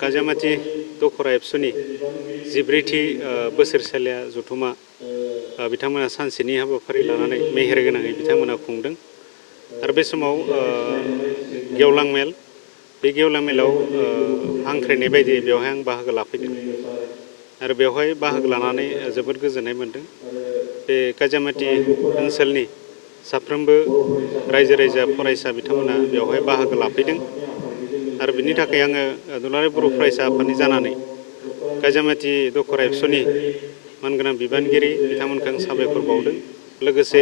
काजामाति दखरा एबसुनि 14थि बोसोरसालिया जथुमा बिथांमोना सानसेनि हाबाफारि लानानै मेहेर गोनाङै बिथांमोना खुंदों आरो बे समाव गेवलां मेल बे गेवलां मेलाव हांख्रायनाय बायदि बेवहाय आं बाहागो लाफैदों आरो बेवहाय बाहागो लानानै जोबोद गोजोननाय मोन्दों। बे काजामाति ओनसोलनि साफ्रोमबो रायजो राजा फरायसा बिथांमोना बेवहाय बाहागो लाफैदों आरो बिनि थाखाय आङो दुलाराय बर' फरायसा आफादनि जानानै काजामाति दखरा एबसुनि मानगोनां बिबानगिरि बिथांमोनखौ आं साबायखर बावदों। लोगोसे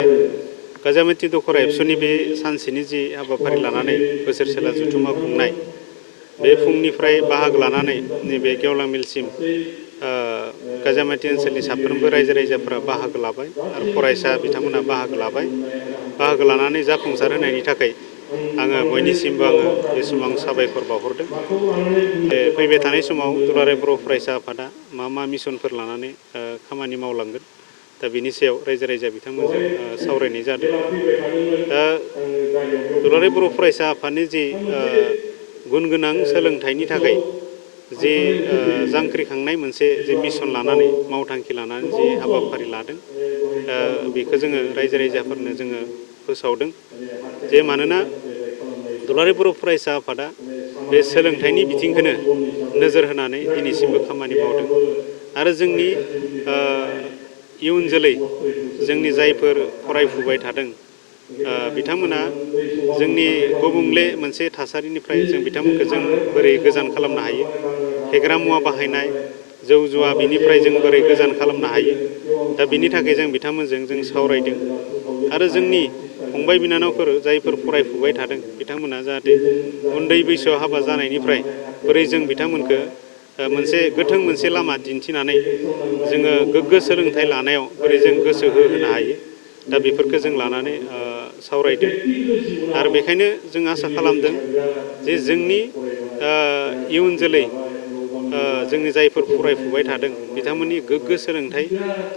काजामाति दखरा एबसुनि बे सानसेनि जि हाबाफारि लानानै बोसोरसेला जथुमा खुंनाय बे फुंनिफ्राय बाहागो लानानै नैबे गेवलां मेलसिम काजामाति ओनसोलनि साफ्रोमबो रायजो राजाफोरा बाहागो लाबाय आरो फरायसा बिथांमोना बाहागो लाबाय। बाहागो लानानै जाफुंसार होनायनि थाखाय आङो बयनिसिमबो बे समाव साबायखर बावहरदों। फैबाय थानाय समाव दुलाराय बर' फरायसा आफादा मा मिशनफोर लानानै खामानि मावलांगोन दा बिनि सायाव रायजो राजा बिथांमोनजों सावरायनाय जादों। दा दुलाराय बर' फरायसा आफादनि जि गुन गोनां सोलोंथाइनि थाखाय जे जांख्रिखांनाय मोनसे जे मिशन लानानै मावथांखि लानानै जे हाबाफारि लादों बेखौ जोङो रायजो राजाफोरनो जोङो फोसावदों जे मानोना दुलाराय बर' फरायसा आफादा बे सोलोंथाइनि बिथिंखौनो नोजोर होनानै दिनैसिमबो खामानि मावदों आरो जोंनि इयुन जोलै जोंनि जायफोर फरायफुबाय थादों बिथांमोना जोंनि गुबुंले मोनसे थासारिनिफ्राय जों बिथांमोनखौ जों बोरै गोजान खालामनो हायो, फेग्रा मुवा बाहायनाय जौ जुवा बिनिफ्राय जों बोरै गोजान खालामनो हायो दा बिनि थाखाय जों बिथांमोनजों जों सावरायदों आरो जोंनि फंबाय बिनानावफोर जायफोर फरायफुबाय थादों बिथांमोना जाहाथे उन्दै बैसोआव हाबा जानायनिफ्राय बोरै जों बिथांमोनखौ मोनसे गोथों मोनसे लामा दिन्थिनानै जोङो गोग्गो सोलोंथाइ लानायाव बोरै जों गोसो होहोनो हायो दा बेफोरखौ जों लानानै सावरायदों आरो बेखायनो जों आसा खालामदों जे जोंनि इयुन जोलै जोंनि जायफोर फरायफुबाय थादों बिथांमोननि गोग्गो सोलोंथाइ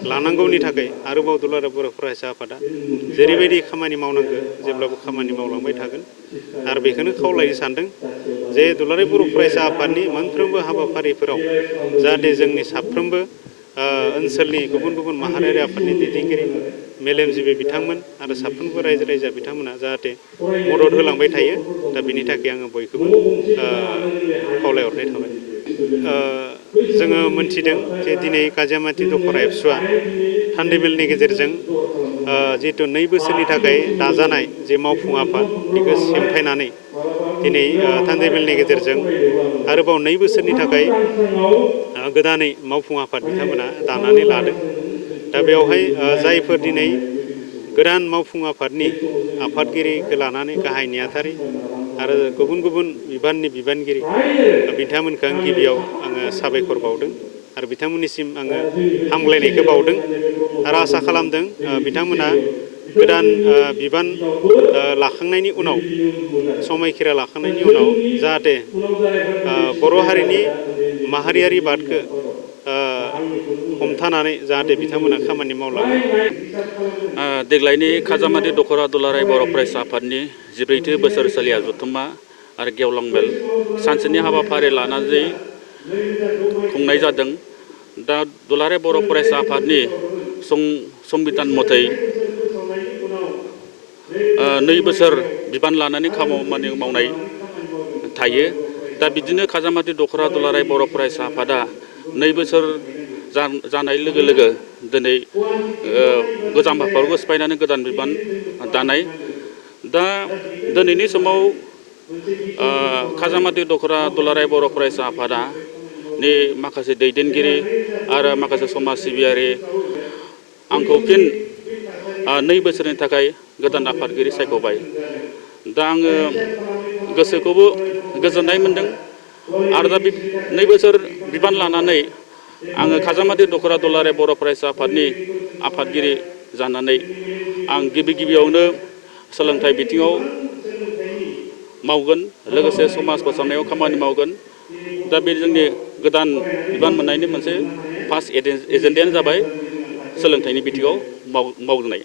लानांगौनि थाखाय आरोबाव दुलाराय बर' फरायसा आफादा जेरैबायदि खामानि मावनांगौ जेब्लाबो खामानि मावलांबाय थागोन आरो बेखौनो खावलायनो सानदों जे दुलाराय बर' फरायसा आफादनि मोनफ्रोमबो हाबाफारिफोराव जाहाथे जोंनि साफ्रोमबो ओनसोलनि गुबुन गुबुन माहारियारि आफादनि दैदेनगिरि मेलेमजिबि बिथांमोन आरो साफ्रोमबो रायजो राजा बिथांमोना जाहाथे मदद होलांबाय थायो दा बिनि थाखाय आङो बयखौबो खावलायहरनाय थाबाय। जोङो मोनथिदों जे दिनै काजामाति दखरा एबसुआ थान्दै मेलनि गेजेरजों जिहेतु 2 बोसोरनि थाखाय दाजानाय जे मावफुं आफाद बेखौ सिमफायनानै दिनै थान्दै मेलनि गेजेरजों आरोबाव 2 बोसोरनि थाखाय गोदानै मावफुं आफाद बिथांमोना दानानै लादों। दा बेवहाय जायफोर दिनै गोदान मावफुं आफादनि आफादगिरिखौ लानानै गाहाय नेहाथारि आरो गुबुन गुबुन बिबाननि बिबानगिरि बिथांमोनखौ आं गिबियाव आङो साबायखर बावदों आरो बिथांमोननिसिम आङो हामग्लायनायखौ बावदों आरो आसा खालामदों बिथांमोना गोदान बिबान लाखांनायनि उनाव समायखिरा लाखांनायनि उनाव जाहाथे बर' हारिनि माहारियारि बादखौ हमथानानै जाहाथे बिथांमोना खामानि मावलाङो। देग्लायनि काजामाति दखरा दुलाराय बर' फरायसा आफादनि 14थि बोसोरसालिया जथुमा आरो गेवलां मेल सानसेनि हाबाफारि लानानै खुंनाय जादों। दा दुलाराय बर' फरायसा आफादनि संबिधान मथै 2 बोसोर बिबान लानानै खामानि मावनाय थायो। दा बिदिनो काजामाति दखरा दुलाराय बर' फरायसा आफादा 2 बोसोर जानाय लोगो लोगो दिनै गोजाम आफादखौ सिफायनानै गोदान बिबान दानाय। दा दिनैनि समाव काजामाति दखरा दुलाराय बर' फरायसा आफादा नि माखासे दैदेनगिरि आरो माखासे समाज सिबियारि आंखौ फिन 2 बोसोरनि थाखाय गोदान आफादगिरि सायख'बाय। दा आङो गोसोखौबो गोजोननाय मोनदों आरो दा 2 बोसोर बिबान लानानै आङो खाजामाथि दख'रा दुलाराय बर' फरायसा आफादनि आफादगिरि जानानै आं गिबियावनो सोलोंथाइ बिथिङाव मावगोन, लोगोसे समाज फोसाबनायाव खामानि मावगोन। दा बे जोंनि गोदान बिबान मोननायनि मोनसे फार्स्ट एजेन्डायानो जाबाय सोलोंथाइनि बिथिङाव मावनाय।